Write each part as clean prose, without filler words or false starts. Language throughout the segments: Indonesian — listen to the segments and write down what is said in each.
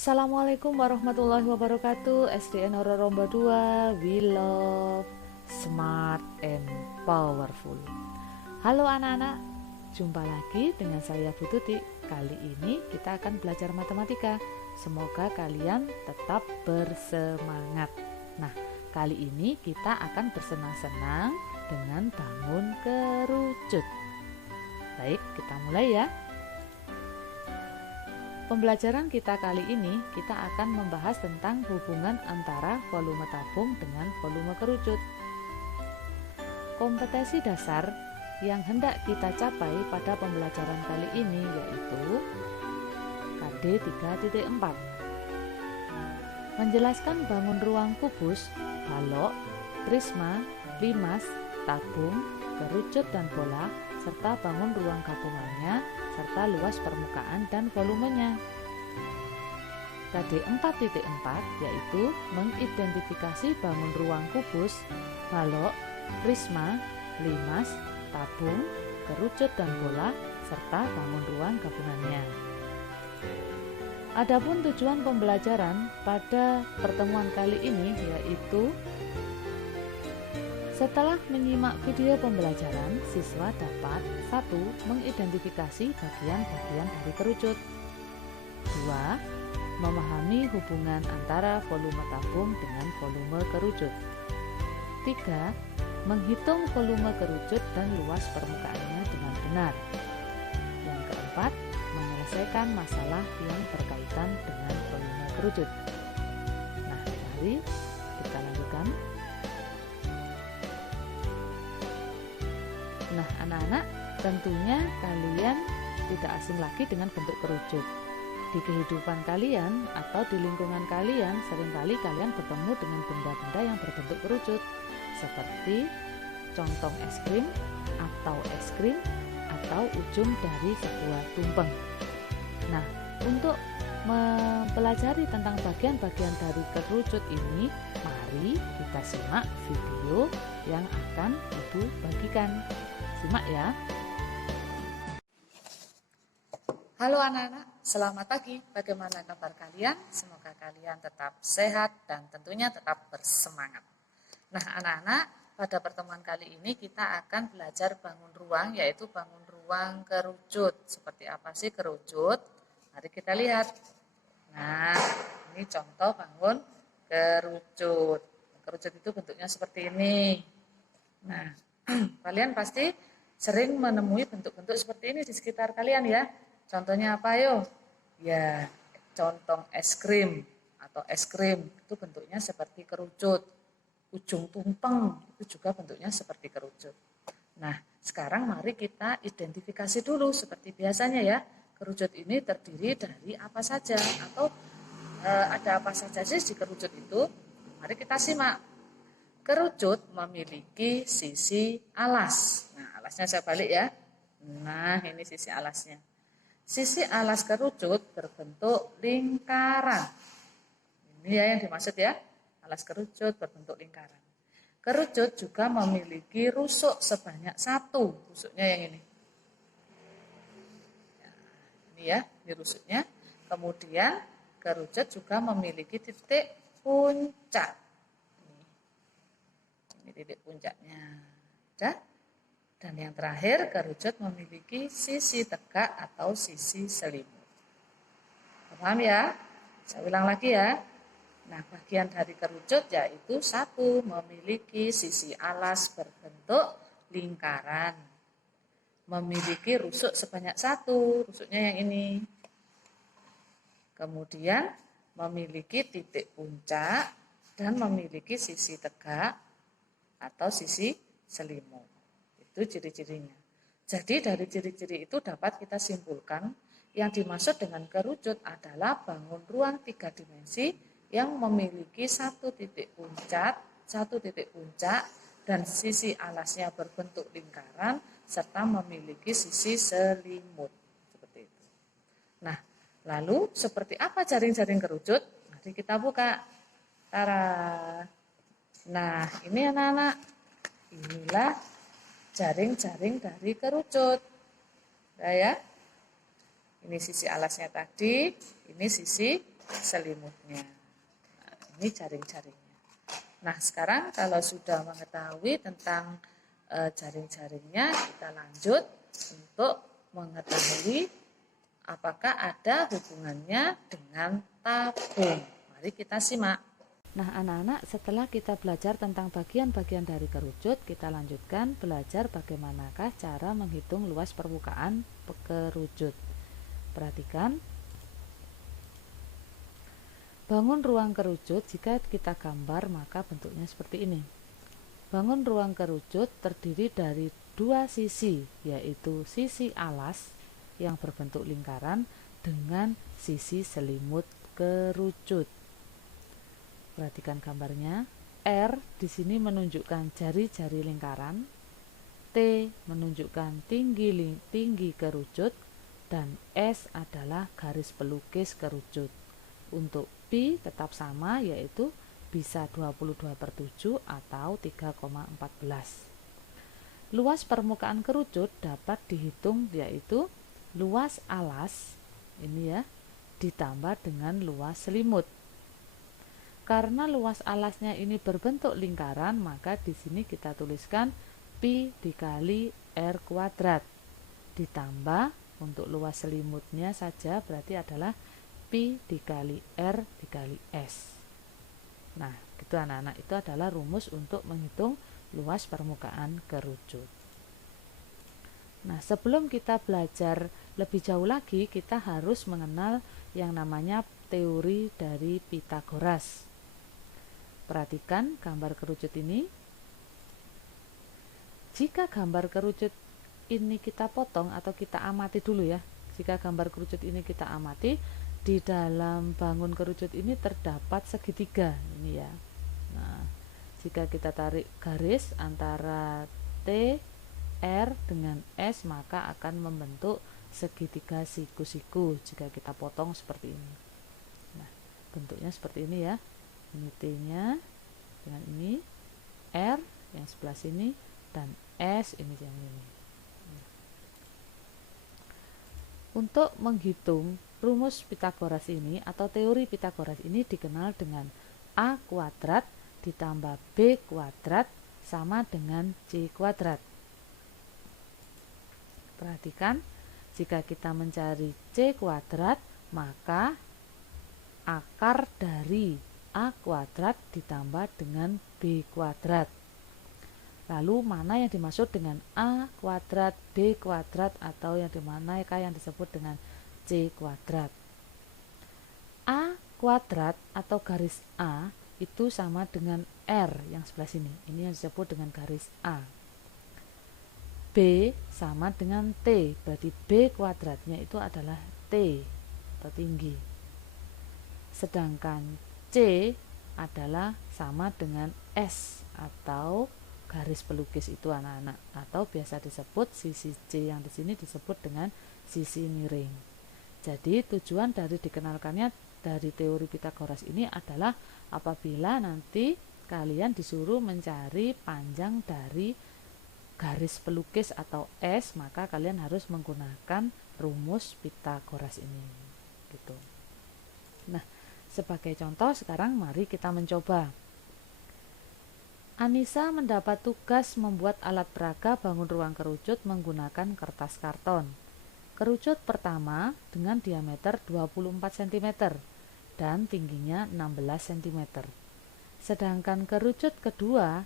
Assalamualaikum warahmatullahi wabarakatuh. SDN Romba 2, we love smart and powerful. Halo anak-anak, jumpa lagi dengan saya Bu Tuti. Kali ini kita akan belajar matematika. Semoga kalian tetap bersemangat. Nah, kali ini kita akan bersenang-senang dengan bangun kerucut. Baik, kita mulai ya. Pembelajaran kita kali ini, kita akan membahas tentang hubungan antara volume tabung dengan volume kerucut. Kompetensi dasar yang hendak kita capai pada pembelajaran kali ini yaitu KD 3.4. Menjelaskan bangun ruang kubus, balok, prisma, limas, tabung, kerucut dan bola, serta bangun ruang gabungannya, serta luas permukaan dan volumenya. KD 4.4 yaitu mengidentifikasi bangun ruang kubus, balok, prisma, limas, tabung, kerucut dan bola, serta bangun ruang gabungannya. Adapun tujuan pembelajaran pada pertemuan kali ini yaitu setelah menyimak video pembelajaran, siswa dapat 1. Mengidentifikasi bagian-bagian dari kerucut, 2. Memahami hubungan antara volume tabung dengan volume kerucut, 3. Menghitung volume kerucut dan luas permukaannya dengan benar, yang keempat, menyelesaikan masalah yang berkaitan dengan volume kerucut. Nah, mari kita lanjutkan. Nah, anak-anak, tentunya kalian tidak asing lagi dengan bentuk kerucut. Di kehidupan kalian atau di lingkungan kalian, seringkali kalian bertemu dengan benda-benda yang berbentuk kerucut, seperti contong es krim atau ujung dari sebuah tumpeng. Nah, untuk mempelajari tentang bagian-bagian dari kerucut ini, mari kita simak video yang akan Ibu bagikan. Simak ya. Halo anak-anak, selamat pagi. Bagaimana kabar kalian? Semoga kalian tetap sehat dan tentunya tetap bersemangat. Nah anak-anak, pada pertemuan kali ini kita akan belajar bangun ruang, yaitu bangun ruang kerucut. Seperti apa sih kerucut? Mari kita lihat. Nah, ini contoh bangun kerucut. Kerucut itu bentuknya seperti ini. Nah, kalian pasti sering menemui bentuk-bentuk seperti ini di sekitar kalian ya. Contohnya apa yo? Ya, contong es krim atau es krim itu bentuknya seperti kerucut. Ujung tumpeng itu juga bentuknya seperti kerucut. Nah, sekarang mari kita identifikasi dulu seperti biasanya ya. Kerucut ini terdiri dari apa saja atau ada apa saja sih di kerucut itu? Mari kita simak. Kerucut memiliki sisi alas. Nah, alasnya saya balik ya. Nah, ini sisi alasnya. Sisi alas kerucut berbentuk lingkaran. Ini ya yang dimaksud ya. Alas kerucut berbentuk lingkaran. Kerucut juga memiliki rusuk sebanyak 1. Rusuknya yang ini. Nah, ini ya, ini rusuknya. Kemudian kerucut juga memiliki titik puncak. Ini titik puncaknya. Dan yang terakhir, kerucut memiliki sisi tegak atau sisi selimut. Paham ya? Saya ulang lagi ya. Nah, bagian dari kerucut yaitu 1. Memiliki sisi alas berbentuk lingkaran. Memiliki rusuk sebanyak 1. Rusuknya yang ini. Kemudian memiliki titik puncak dan memiliki sisi tegak atau sisi selimut. Itu ciri-cirinya. Jadi dari ciri-ciri itu dapat kita simpulkan yang dimaksud dengan kerucut adalah bangun ruang 3 dimensi yang memiliki 1 titik puncak dan sisi alasnya berbentuk lingkaran serta memiliki sisi selimut. Seperti itu. Nah, lalu seperti apa jaring-jaring kerucut? Mari kita buka. Tara. Nah, ini anak-anak, inilah jaring-jaring dari kerucut. Nah, ya. Ini sisi alasnya tadi, ini sisi selimutnya. Nah, ini jaring-jaringnya. Nah, sekarang kalau sudah mengetahui tentang jaring-jaringnya, kita lanjut untuk mengetahui apakah ada hubungannya dengan tabung. Mari kita simak. Nah anak-anak, setelah kita belajar tentang bagian-bagian dari kerucut, kita lanjutkan belajar bagaimanakah cara menghitung luas permukaan kerucut. Perhatikan, bangun ruang kerucut. Jika kita gambar maka bentuknya seperti ini. Bangun ruang kerucut terdiri dari dua sisi, yaitu sisi alas yang berbentuk lingkaran dengan sisi selimut kerucut. Perhatikan gambarnya. R di sini menunjukkan jari-jari lingkaran, T menunjukkan tinggi kerucut, dan S adalah garis pelukis kerucut. Untuk P tetap sama, yaitu bisa 22/7 atau 3,14. Luas permukaan kerucut dapat dihitung, yaitu luas alas ini ya ditambah dengan luas selimut. Karena luas alasnya ini berbentuk lingkaran, maka di sini kita tuliskan Pi dikali R kuadrat ditambah untuk luas selimutnya saja berarti adalah Pi dikali R dikali S. Nah, gitu anak-anak, itu adalah rumus untuk menghitung luas permukaan kerucut. Nah, sebelum kita belajar lebih jauh lagi, kita harus mengenal yang namanya teori dari Pythagoras. Perhatikan gambar kerucut ini. Jika gambar kerucut ini kita potong atau kita amati dulu ya. Jika gambar kerucut ini kita amati, di dalam bangun kerucut ini terdapat segitiga ini ya. Nah, jika kita tarik garis antara T, R dengan S, maka akan membentuk segitiga siku-siku jika kita potong seperti ini. Nah, bentuknya seperti ini ya. Ini T-nya dengan ini, R yang sebelah sini, dan S ini yang ini. Untuk menghitung rumus Pythagoras ini atau teori Pythagoras ini dikenal dengan A kuadrat ditambah B kuadrat sama dengan C kuadrat. Perhatikan, jika kita mencari C kuadrat, maka akar dari A kuadrat ditambah dengan B kuadrat. Lalu mana yang dimaksud dengan A kuadrat, B kuadrat, atau yang dimanakah yang disebut dengan C kuadrat? A kuadrat atau garis A itu sama dengan R yang sebelah sini. Ini yang disebut dengan garis A. B sama dengan T, berarti B kuadratnya itu adalah T atau tinggi. Sedangkan C adalah sama dengan S atau garis pelukis itu anak-anak, atau biasa disebut sisi C yang di sini disebut dengan sisi miring. Jadi tujuan dari dikenalkannya dari teori Pythagoras ini adalah apabila nanti kalian disuruh mencari panjang dari garis pelukis atau S, maka kalian harus menggunakan rumus Pythagoras ini gitu. Nah, sebagai contoh sekarang mari kita mencoba. Anissa mendapat tugas membuat alat peraga bangun ruang kerucut menggunakan kertas karton. Kerucut pertama dengan diameter 24 cm dan tingginya 16 cm. Sedangkan kerucut kedua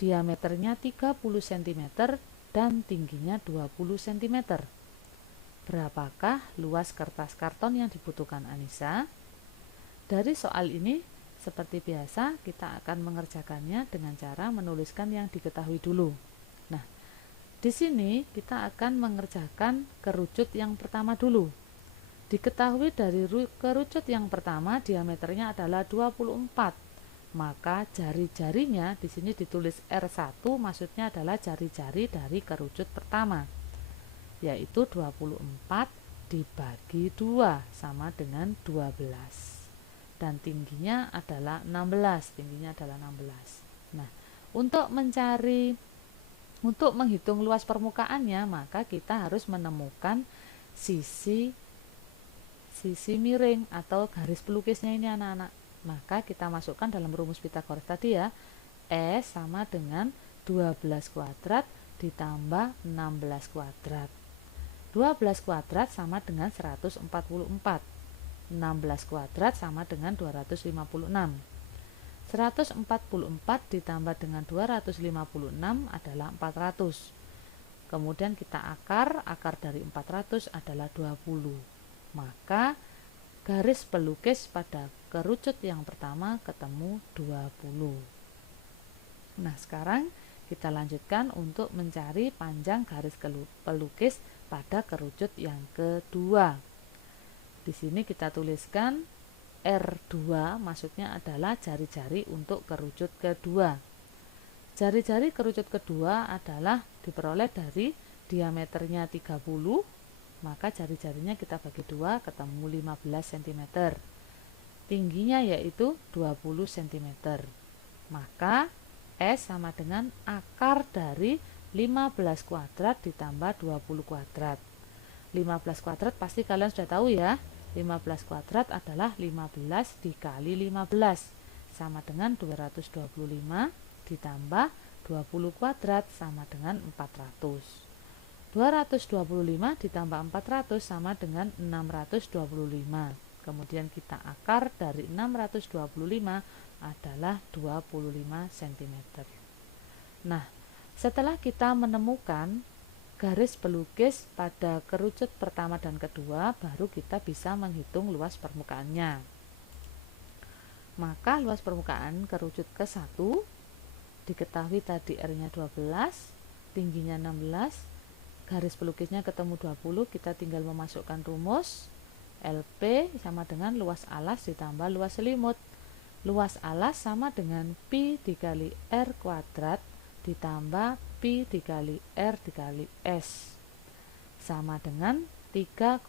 diameternya 30 cm dan tingginya 20 cm. Berapakah luas kertas karton yang dibutuhkan Anissa? Dari soal ini, seperti biasa, kita akan mengerjakannya dengan cara menuliskan yang diketahui dulu. Nah, di sini kita akan mengerjakan kerucut yang pertama dulu. Diketahui dari kerucut yang pertama diameternya adalah 24. Maka jari-jarinya di sini ditulis R1, maksudnya adalah jari-jari dari kerucut pertama, yaitu 24 dibagi 2 sama dengan 12. Dan tingginya adalah 16. Nah, untuk menghitung luas permukaannya, maka kita harus menemukan sisi sisi miring atau garis pelukisnya ini anak-anak. Maka kita masukkan dalam rumus Pythagoras tadi ya, S sama dengan 12 kuadrat ditambah 16 kuadrat. 12 kuadrat sama dengan 144. 16 kuadrat sama dengan 256. 144 ditambah dengan 256 adalah 400. Kemudian kita akar dari 400 adalah 20. Maka garis pelukis pada kerucut yang pertama ketemu 20. Nah, sekarang kita lanjutkan untuk mencari panjang garis pelukis pada kerucut yang kedua. Di sini kita tuliskan R2, maksudnya adalah jari-jari untuk kerucut kedua. Jari-jari kerucut kedua adalah diperoleh dari diameternya 30, maka jari-jarinya kita bagi 2 ketemu 15 cm. Tingginya yaitu 20 cm. Maka S sama dengan akar dari 15 kuadrat ditambah 20 kuadrat. 15 kuadrat pasti kalian sudah tahu ya. 15 kuadrat adalah 15 dikali 15 sama dengan 225 ditambah 20 kuadrat sama dengan 400. 225 ditambah 400 sama dengan 625. Kemudian kita akar dari 625 adalah 25 cm. Nah, setelah kita menemukan garis pelukis pada kerucut pertama dan kedua, baru kita bisa menghitung luas permukaannya. Maka luas permukaan kerucut ke-1 diketahui tadi R-nya 12, tingginya 16, garis pelukisnya ketemu 20, kita tinggal memasukkan rumus LP sama dengan luas alas ditambah luas selimut. Luas alas sama dengan pi dikali R kuadrat ditambah pi dikali R dikali S sama dengan 3,14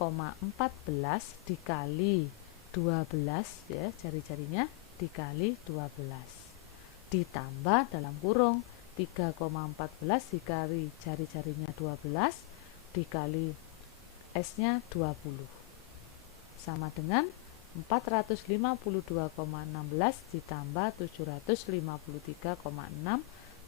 dikali 12 ya, jari-jarinya dikali 12 ditambah dalam kurung 3,14 dikali jari-jarinya 12 dikali S-nya 20 sama dengan 452,16 ditambah 753,6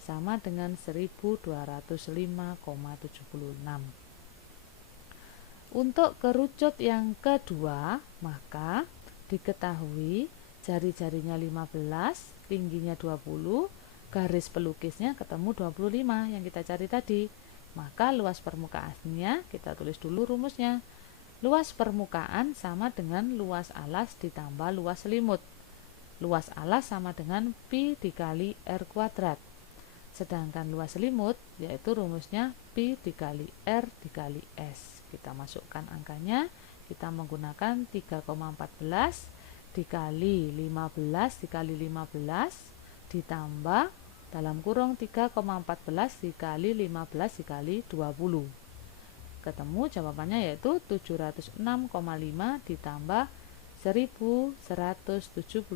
sama dengan 1205,76. Untuk kerucut yang kedua, maka diketahui jari-jarinya 15, tingginya 20, garis pelukisnya ketemu 25 yang kita cari tadi. Maka luas permukaannya kita tulis dulu rumusnya. Luas permukaan sama dengan luas alas ditambah luas selimut. Luas alas sama dengan pi dikali R kuadrat. Sedangkan luas selimut yaitu rumusnya pi dikali R dikali S. Kita masukkan angkanya, kita menggunakan 3,14 dikali 15 dikali 15 ditambah dalam kurung 3,14 dikali 15 dikali 20. Ketemu jawabannya yaitu 706,5 ditambah 1177,5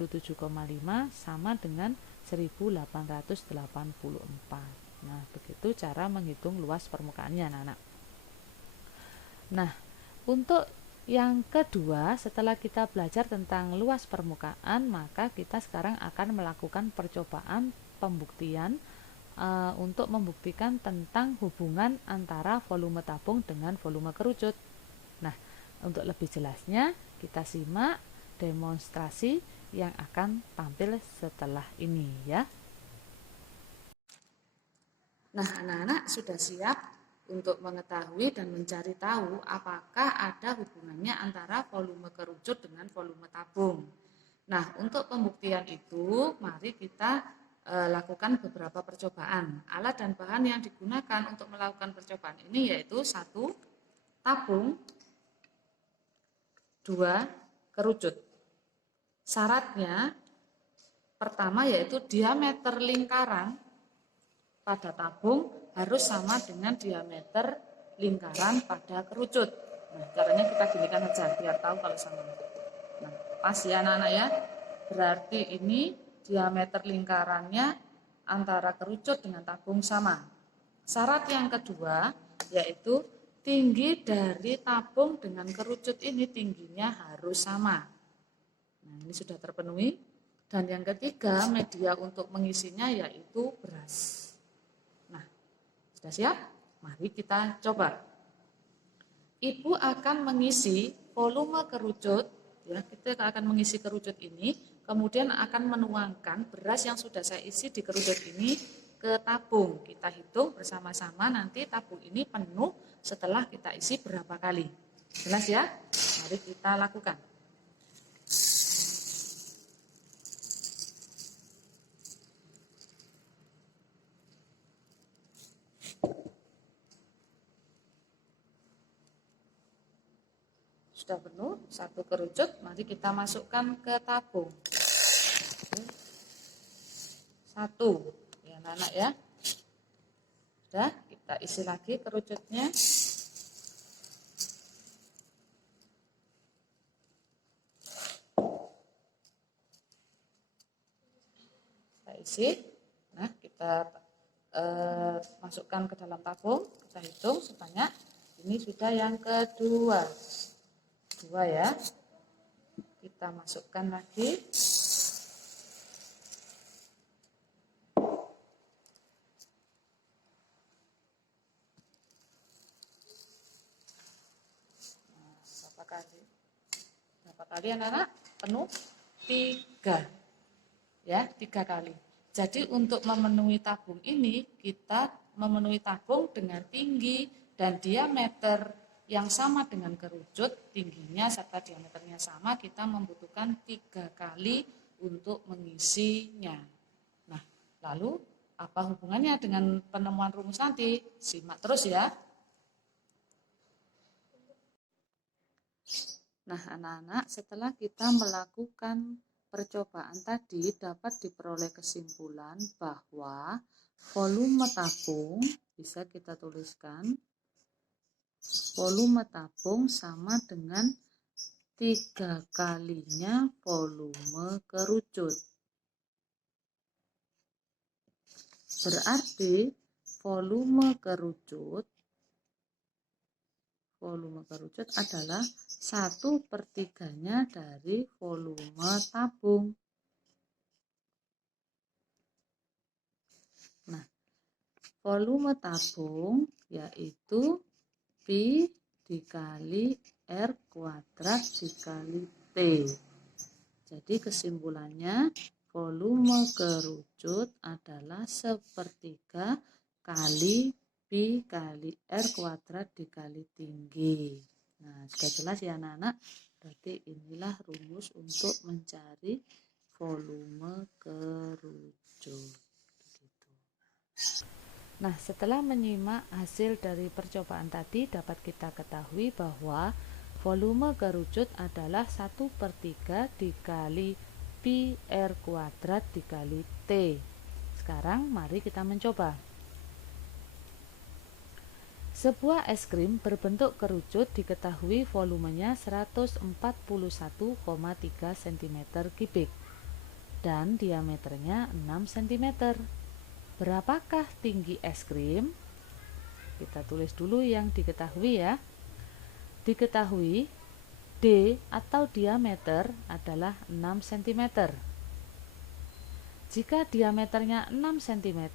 sama dengan 1884. Nah, begitu cara menghitung luas permukaannya, anak-anak. Nah, untuk yang kedua, setelah kita belajar tentang luas permukaan, maka kita sekarang akan melakukan percobaan pembuktian untuk membuktikan tentang hubungan antara volume tabung dengan volume kerucut. Nah, untuk lebih jelasnya, kita simak demonstrasi yang akan tampil setelah ini ya. Nah, anak-anak sudah siap untuk mengetahui dan mencari tahu apakah ada hubungannya antara volume kerucut dengan volume tabung. Nah, untuk pembuktian itu, mari kita lakukan beberapa percobaan. Alat dan bahan yang digunakan untuk melakukan percobaan ini yaitu 1. Tabung, 2. Kerucut. Syaratnya pertama yaitu diameter lingkaran pada tabung harus sama dengan diameter lingkaran pada kerucut. Nah, caranya kita ginikan aja biar tahu kalau sama. Nah, pas ya anak-anak ya. Berarti ini diameter lingkarannya antara kerucut dengan tabung sama. Syarat yang kedua yaitu tinggi dari tabung dengan kerucut ini tingginya harus sama. Nah, ini sudah terpenuhi. Dan yang ketiga, media untuk mengisinya yaitu beras. Nah, sudah siap? Mari kita coba. Ibu akan mengisi volume kerucut, ya, kita akan mengisi kerucut ini, kemudian akan menuangkan beras yang sudah saya isi di kerucut ini ke tabung. Kita hitung bersama-sama nanti tabung ini penuh setelah kita isi berapa kali. Jelas ya? Mari kita lakukan. Sudah penuh satu kerucut, mari kita masukkan ke tabung. Satu, ya anak-anak ya. Sudah, kita isi lagi kerucutnya. Kita isi. Nah, kita masukkan ke dalam tabung. Kita hitung sebanyak. Ini sudah yang kedua. Dua ya. Kita masukkan lagi. Berapa kali anak-anak? Penuh? 3. Ya, 3 kali. Jadi untuk memenuhi tabung ini, kita memenuhi tabung dengan tinggi dan diameter yang sama dengan kerucut, tingginya serta diameternya sama, kita membutuhkan 3 kali untuk mengisinya. Nah, lalu apa hubungannya dengan penemuan rumus nanti? Simak terus ya. Nah, anak-anak, setelah kita melakukan percobaan tadi, dapat diperoleh kesimpulan bahwa volume tabung, bisa kita tuliskan, volume tabung sama dengan 3 kalinya volume kerucut. Berarti volume kerucut adalah 1/3 dari volume tabung. Nah, volume tabung yaitu Pi dikali R kuadrat dikali T. Jadi kesimpulannya volume kerucut adalah 1/3 kali Pi kali R kuadrat dikali tinggi. Nah, sudah jelas ya anak-anak? Berarti inilah rumus untuk mencari volume kerucut. Nah, setelah menyimak hasil dari percobaan tadi, dapat kita ketahui bahwa volume kerucut adalah 1/3 dikali Pi R kuadrat dikali T. Sekarang mari kita mencoba. Sebuah es krim berbentuk kerucut diketahui volumenya 141,3 cm3 dan diameternya 6 cm. Berapakah tinggi es krim? Kita tulis dulu yang diketahui ya. Diketahui D atau diameter adalah 6 cm. Jika diameternya 6 cm,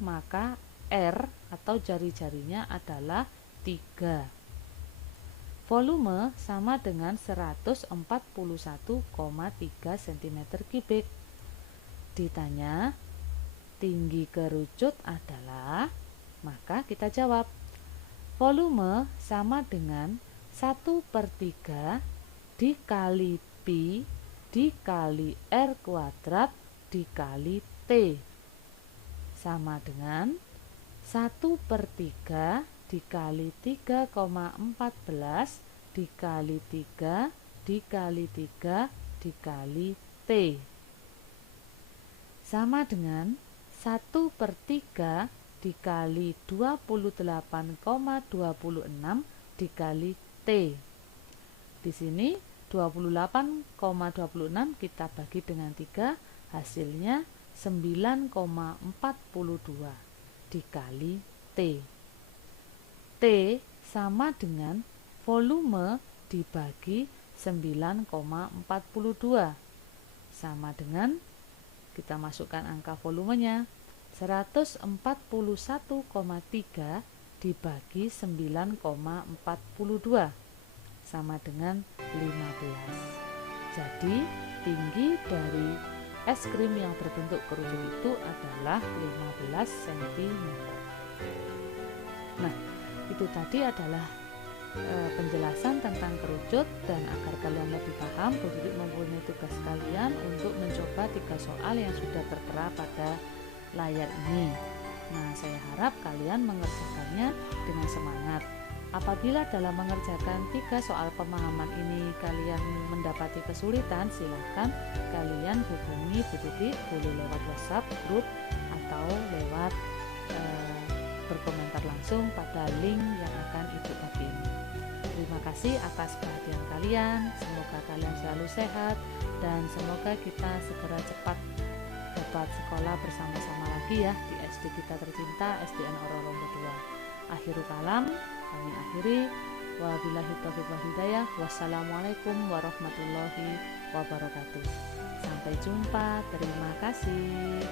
maka R atau jari-jarinya adalah 3. Volume sama dengan 141,3 cm3. Ditanya tinggi kerucut adalah, maka kita jawab volume sama dengan 1/3 dikali Pi dikali R kuadrat dikali T sama dengan 1/3 dikali 3,14 dikali 3 dikali 3 dikali T sama dengan 1/3 dikali 28,26 dikali T. Di sini 28,26 kita bagi dengan 3, hasilnya 9,42 dikali T. T sama dengan volume dibagi 9,42, sama dengan, kita masukkan angka volumenya, 141,3 dibagi 9,42 sama dengan 15. Jadi tinggi dari es krim yang berbentuk kerucut itu adalah 15 cm. Nah, itu tadi adalah penjelasan tentang kerucut, dan agar kalian lebih paham, Bu Didik mempunyai tugas kalian untuk mencoba 3 soal yang sudah tertera pada layar ini. Nah, saya harap kalian mengerjakannya dengan semangat. Apabila dalam mengerjakan 3 soal pemahaman ini kalian mendapati kesulitan, silakan kalian hubungi Bu Didik, boleh lewat WhatsApp, grup, atau lewat berkomentar langsung pada link yang akan Ibu bagi ini. Terima kasih atas perhatian kalian, semoga kalian selalu sehat, dan semoga kita segera cepat dapat sekolah bersama-sama lagi ya di SD kita tercinta, SDN Ororombo 2. Akhirul kalam, kami akhiri. Wabillahi taufiq wal hidayah. Wassalamualaikum warahmatullahi wabarakatuh. Sampai jumpa, terima kasih.